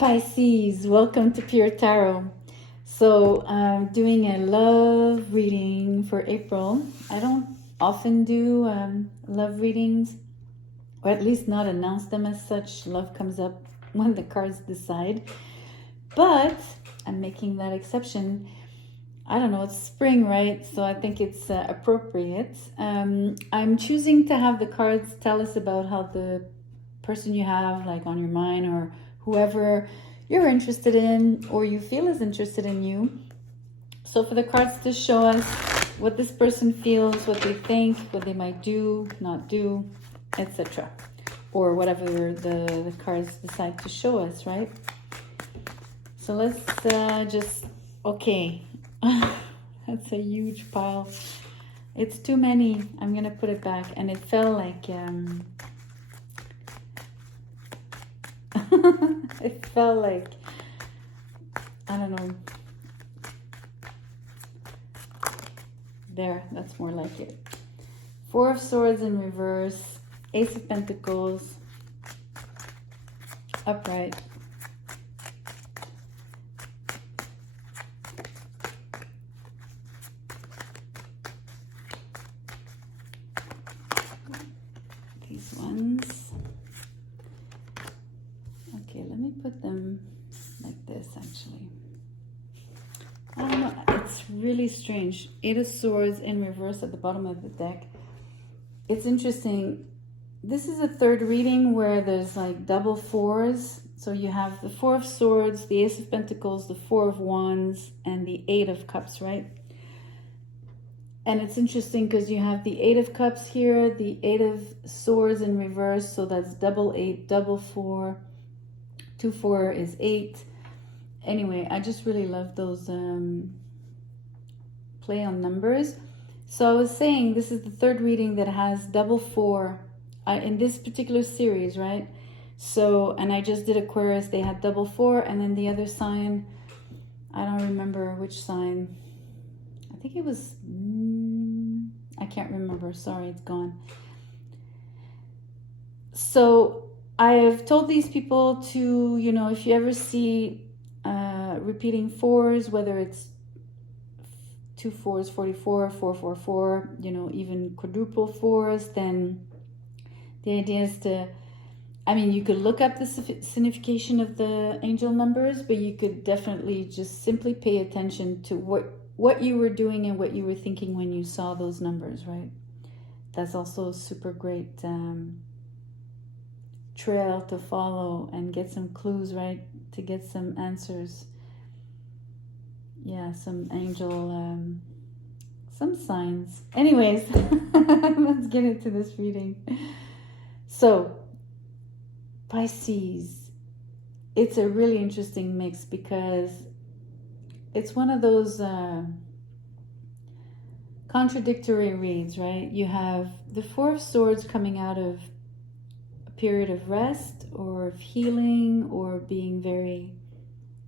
Pisces, welcome to Pure Tarot. So I'm doing a love reading for April. I don't often do love readings, or at least not announce them as such. Love comes up when the cards decide. But I'm making that exception. I don't know, it's spring, right? So I think it's appropriate. I'm choosing to have the cards tell us about how the person you have, like on your mind, or whoever you're interested in or you feel is interested in you. So for the cards to show us what this person feels, what they think, what they might do, not do, etc. Or whatever the cards decide to show us, right? So let's okay. That's a huge pile. It's too many. I'm gonna put it back. And it felt like it felt like, I don't know. There, that's more like it. Four of Swords in reverse, Ace of Pentacles, upright, these ones. Okay, let me put them like this actually. I don't know, it's really strange. Eight of Swords in reverse at the bottom of the deck. It's interesting. This is a third reading where there's like double fours. So you have the Four of Swords, the Ace of Pentacles, the Four of Wands, and the Eight of Cups, right? And it's interesting because you have the Eight of Cups here, the Eight of Swords in reverse. So that's double eight, double four. 2, 4 is 8. Anyway, I just really love those play on numbers. So I was saying this is the third reading that has double 4 in this particular series, right? So, and I just did Aquarius, they had double 4, and then the other sign, I don't remember which sign. I think it was, I can't remember, sorry, it's gone. So I have told these people to, you know, if you ever see repeating fours, whether it's 2 4s, 44, 4 4 4, you know, even quadruple fours, then the idea is to, I mean, you could look up the signification of the angel numbers, but you could definitely just simply pay attention to what you were doing and what you were thinking when you saw those numbers, right? That's also a super great trail to follow and get some clues, right? To get some answers. Yeah, some angel, some signs. Anyways, let's get into this reading. So, Pisces, it's a really interesting mix because it's one of those contradictory reads, right? You have the Four of Swords coming out of a period of rest or of healing or being very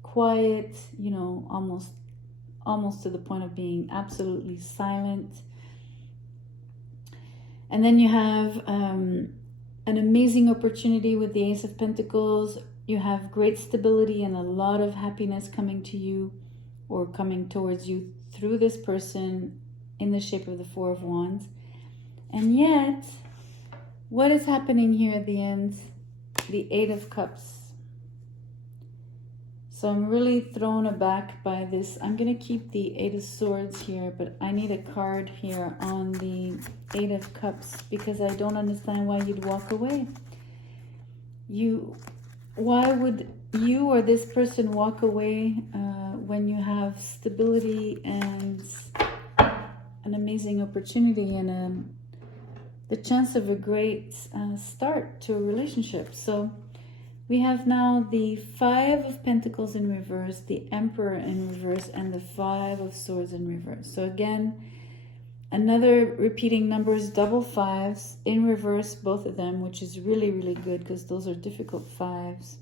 quiet, you know, almost to the point of being absolutely silent. And then you have an amazing opportunity with the Ace of Pentacles. You have great stability and a lot of happiness coming to you or coming towards you through this person in the shape of the Four of Wands. And yet, what is happening here at the end? The Eight of Cups. So I'm really thrown aback by this. I'm going to keep the Eight of Swords here, but I need a card here on the Eight of Cups because I don't understand why you'd walk away. Why would you or this person walk away when you have stability and an amazing opportunity and the chance of a great start to a relationship? So we have now the Five of Pentacles in reverse, the Emperor in reverse, and the Five of Swords in reverse. So again, another repeating numbers, double fives in reverse, both of them, which is really, really good because those are difficult fives.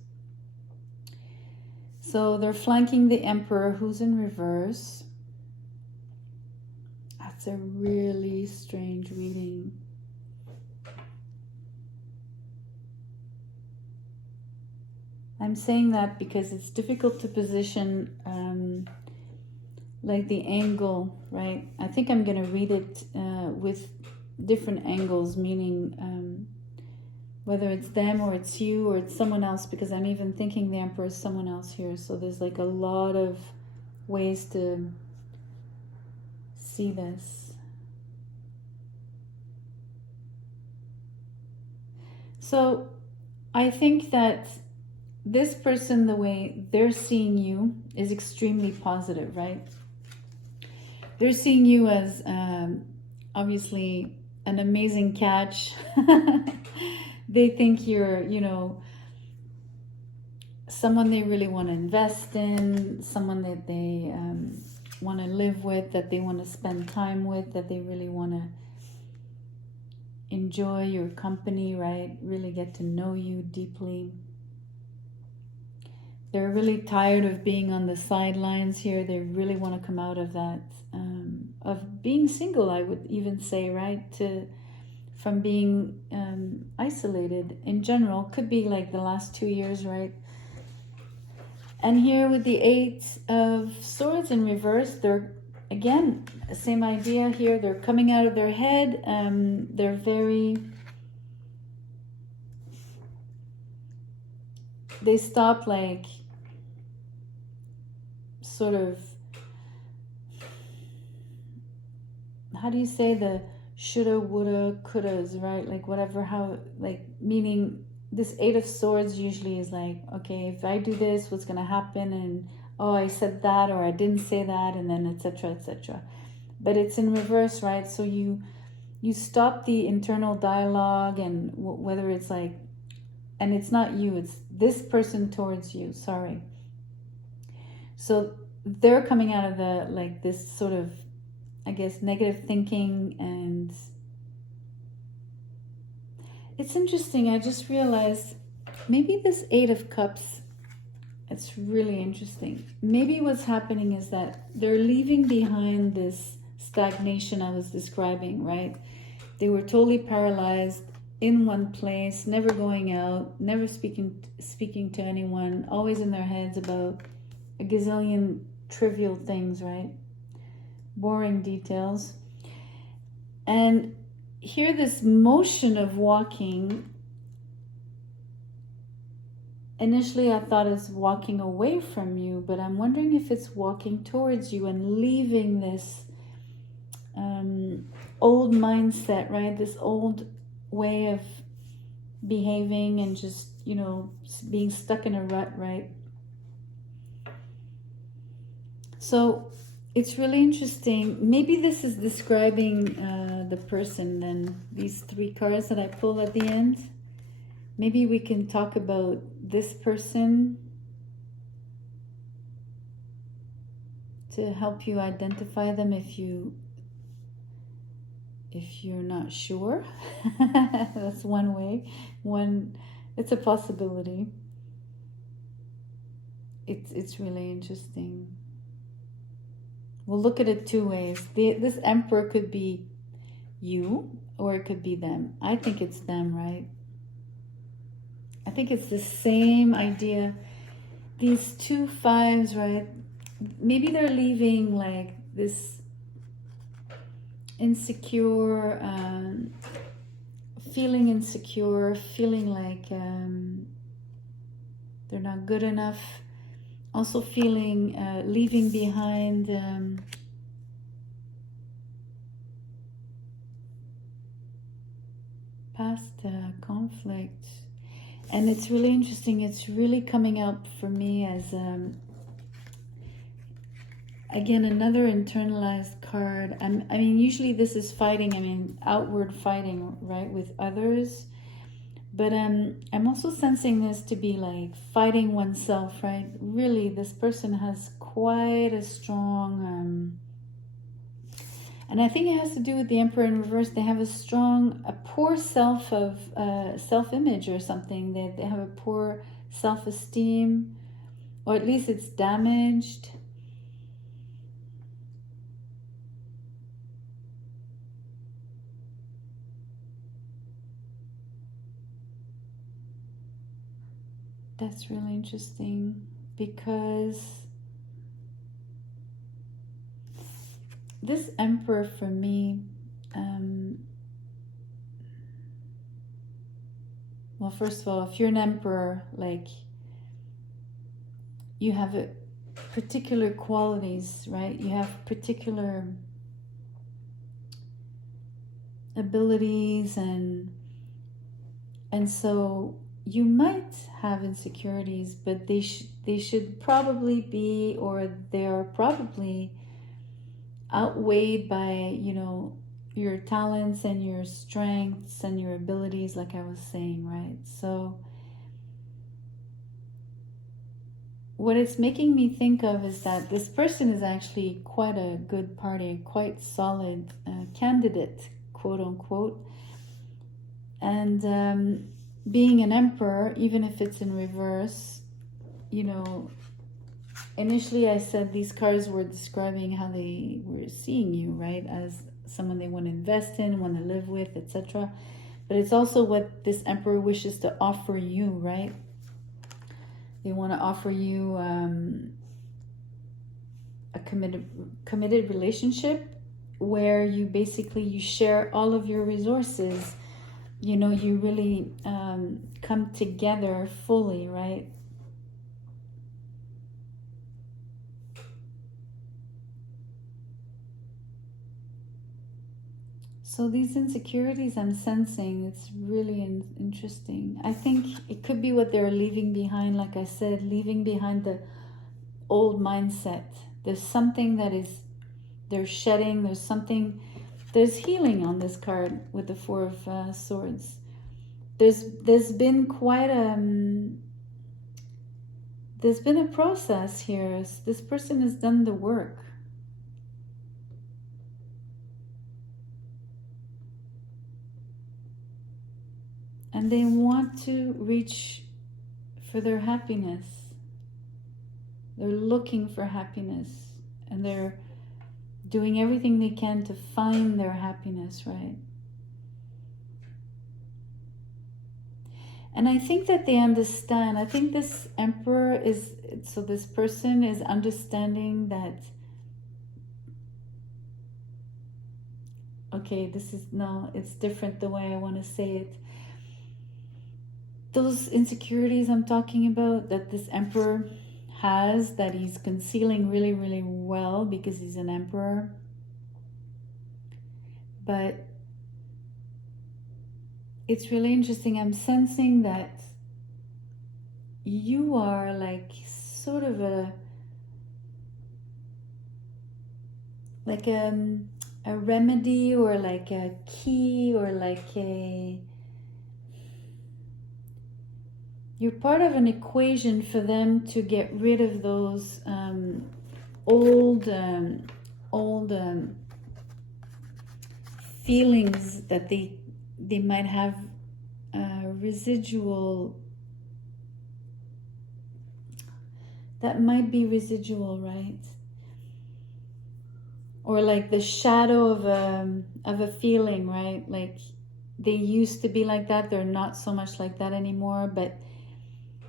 So they're flanking the Emperor, who's in reverse. That's a really strange reading. I'm saying that because it's difficult to position like the angle, right? I think I'm going to read it with different angles, meaning whether it's them or it's you or it's someone else, because I'm even thinking the Emperor is someone else here. So there's like a lot of ways to see this. So I think that this person, the way they're seeing you is extremely positive, right? They're seeing you as obviously an amazing catch. They think you're, you know, someone they really want to invest in, someone that they want to live with, that they want to spend time with, that they really want to enjoy your company, right? Really get to know you deeply. They're really tired of being on the sidelines here. They really want to come out of that, of being single, I would even say, right? From being isolated in general. Could be like the last 2 years, right? And here with the 8 of Swords in reverse, they're, again, same idea here. They're coming out of their head. They're very... They stop like sort of... How do you say the shoulda, woulda, couldas, right? Like whatever, how, like, meaning this 8 of Swords usually is like, okay, if I do this, what's going to happen? And, oh, I said that, or I didn't say that, and then etc., etc. But it's in reverse, right? So you stop the internal dialogue, and whether it's like, and it's not you, it's this person towards you, sorry. So they're coming out of the, like, this sort of, I guess, negative thinking. And it's interesting, I just realized maybe this 8 of Cups, it's really interesting. Maybe what's happening is that they're leaving behind this stagnation I was describing, right? They were totally paralyzed in one place, never going out, never speaking to anyone, always in their heads about a gazillion trivial things, right? Boring details. And here, this motion of walking, initially I thought it's walking away from you, but I'm wondering if it's walking towards you and leaving this old mindset, right? This old way of behaving and just, you know, being stuck in a rut, right? So it's really interesting. Maybe this is describing the person then, these 3 cards that I pulled at the end. Maybe we can talk about this person to help you identify them if you're not sure. That's one way. It's a possibility. It's really interesting. We'll look at it 2 ways. This Emperor could be you, or it could be them. I think it's them, right? I think it's the same idea. These 2 5s, right? Maybe they're leaving like this insecure, feeling insecure, feeling like they're not good enough. Also feeling, leaving behind past conflict. And it's really interesting. It's really coming up for me as, again, another internalized card. I mean, usually this is fighting, I mean, outward fighting, right, with others. But I'm also sensing this to be like fighting oneself, right? Really, this person has quite a strong... and I think it has to do with the Emperor in reverse. They have a poor self-image or something. They have a poor self-esteem, or at least it's damaged. That's really interesting, because this Emperor for me, well, first of all, if you're an emperor, like, you have a particular qualities, right? You have particular abilities, and so you might have insecurities, but they should probably be, or they are probably outweighed by, you know, your talents and your strengths and your abilities, like I was saying, right? So what it's making me think of is that this person is actually quite a good party, quite solid candidate, quote unquote. And being an emperor, even if it's in reverse, you know, initially I said these cards were describing how they were seeing you, right? As someone they want to invest in, want to live with, etc. But it's also what this emperor wishes to offer you, right? They want to offer you a committed relationship where you basically, you share all of your resources. You know, you really come together fully, right? So these insecurities I'm sensing, it's really interesting. I think it could be what they're leaving behind, like I said, leaving behind the old mindset. There's something that is, they're shedding, there's healing on this card with the Four of Swords. There's been quite there's been a process here. This person has done the work. And they want to reach for their happiness. They're looking for happiness, and they're doing everything they can to find their happiness, right? And I think that they understand. I think this emperor is, so this person is understanding that, okay, this is, no, it's different the way I want to say it. Those insecurities I'm talking about that this emperor has, that he's concealing really, really well because he's an emperor. But it's really interesting. I'm sensing that you are like sort of a remedy, or like a key, or like you're part of an equation for them to get rid of those old feelings that they might have residual, that might be residual, right? Or like the shadow of a feeling, right? Like they used to be like that, they're not so much like that anymore, but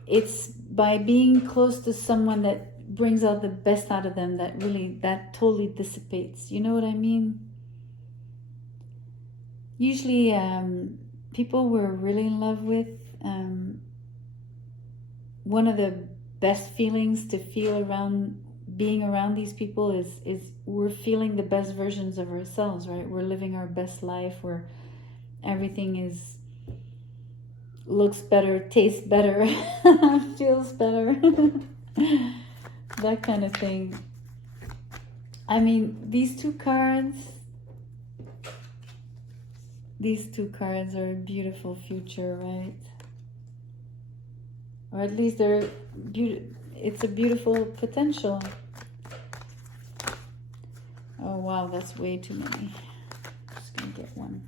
it's by being close to someone that brings out the best out of them that totally dissipates. You know what I mean? Usually people we're really in love with, one of the best feelings to feel around being around these people is we're feeling the best versions of ourselves, right? We're living our best life, where everything looks better, tastes better, feels better. That kind of thing. I mean, these two cards are a beautiful future, right? Or at least it's a beautiful potential. Oh wow, that's way too many. I'm just gonna get one.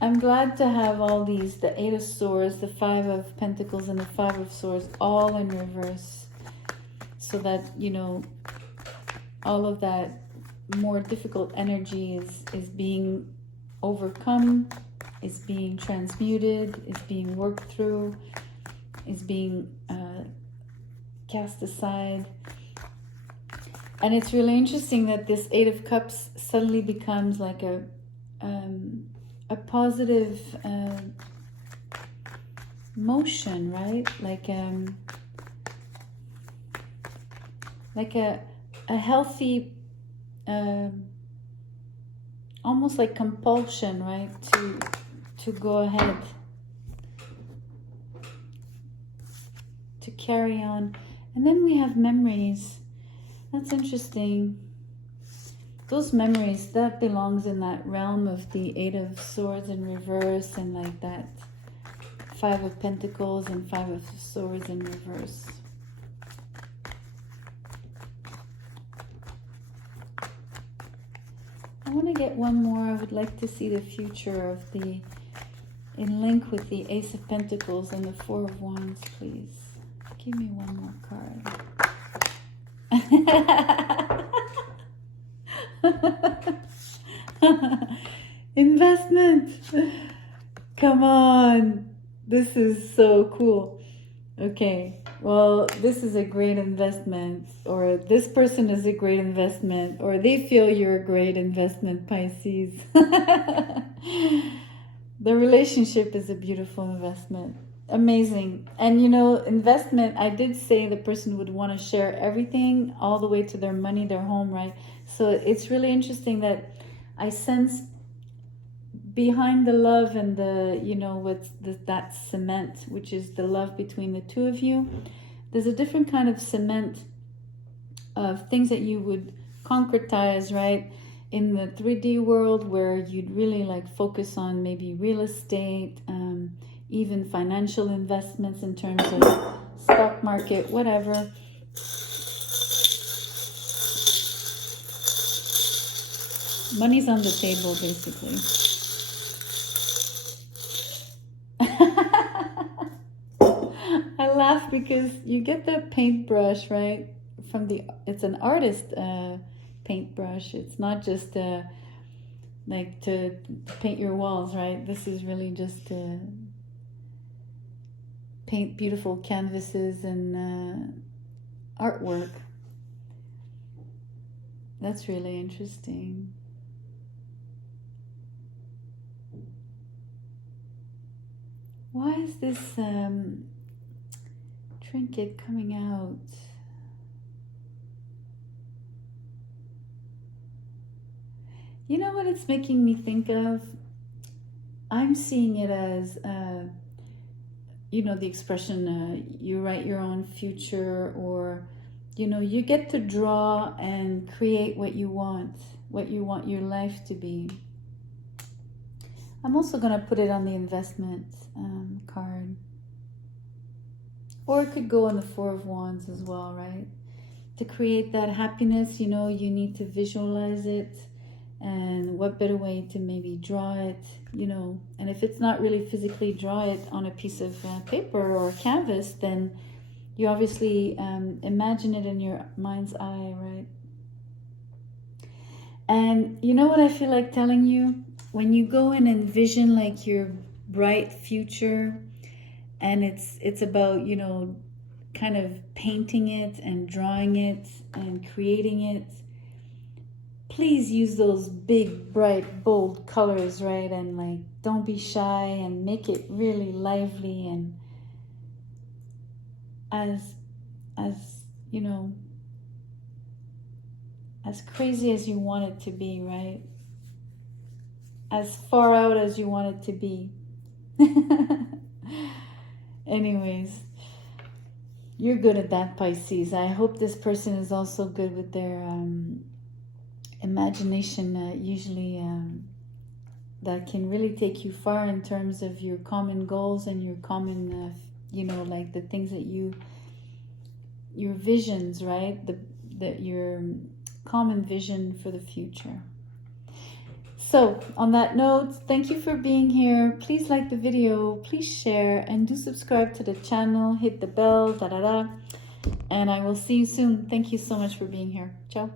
I'm glad to have all these, the Eight of Swords, the Five of Pentacles, and the Five of Swords all in reverse, so that, you know, all of that more difficult energy is being overcome, is being transmuted, is being worked through, is being cast aside. And it's really interesting that this Eight of Cups suddenly becomes like a positive motion, right? Like a healthy, almost like compulsion, right? To go ahead, to carry on. And then we have memories. That's interesting. Those memories, that belongs in that realm of the Eight of Swords in reverse, and like that Five of Pentacles and Five of Swords in reverse. I want to get one more. I would like to see the future of the, in link with the Ace of Pentacles and the Four of Wands, please. Give me one more card. Investment. Come on. This is so cool. Okay. Well, this is a great investment, or this person is a great investment, or they feel you're a great investment, Pisces. The relationship is a beautiful investment. Amazing. And you know, investment, I did say the person would want to share everything all the way to their money, their home, right? So it's really interesting that I sense behind the love and the, you know, what's that cement, which is the love between the two of you, there's a different kind of cement of things that you would concretize, right? In the 3D world, where you'd really like focus on maybe real estate, even financial investments in terms of stock market, whatever. Money's on the table, basically. I laugh because you get the paintbrush, right? From the, it's an artist paintbrush. It's not just like to paint your walls, right? This is really just to paint beautiful canvases and artwork. That's really interesting. Why is this trinket coming out? You know what it's making me think of? I'm seeing it as, you know, the expression, you write your own future, or, you know, you get to draw and create what you want your life to be. I'm also going to put it on the investment card. Or it could go on the Four of Wands as well, right? To create that happiness, you know, you need to visualize it. And what better way to maybe draw it, you know? And if it's not really physically draw it on a piece of paper or canvas, then you obviously imagine it in your mind's eye, right? And you know what I feel like telling you? When you go and envision like your bright future, and it's about, you know, kind of painting it and drawing it and creating it, please use those big, bright, bold colors, right? And like, don't be shy and make it really lively and as you know, as crazy as you want it to be, right? As far out as you want it to be. Anyways, you're good at that, Pisces. I hope this person is also good with their imagination, usually that can really take you far in terms of your common goals and your common, you know, like the things that your visions, right? Your common vision for the future. So on that note, thank you for being here. Please like the video, please share, and do subscribe to the channel, hit the bell, and I will see you soon. Thank you so much for being here. Ciao.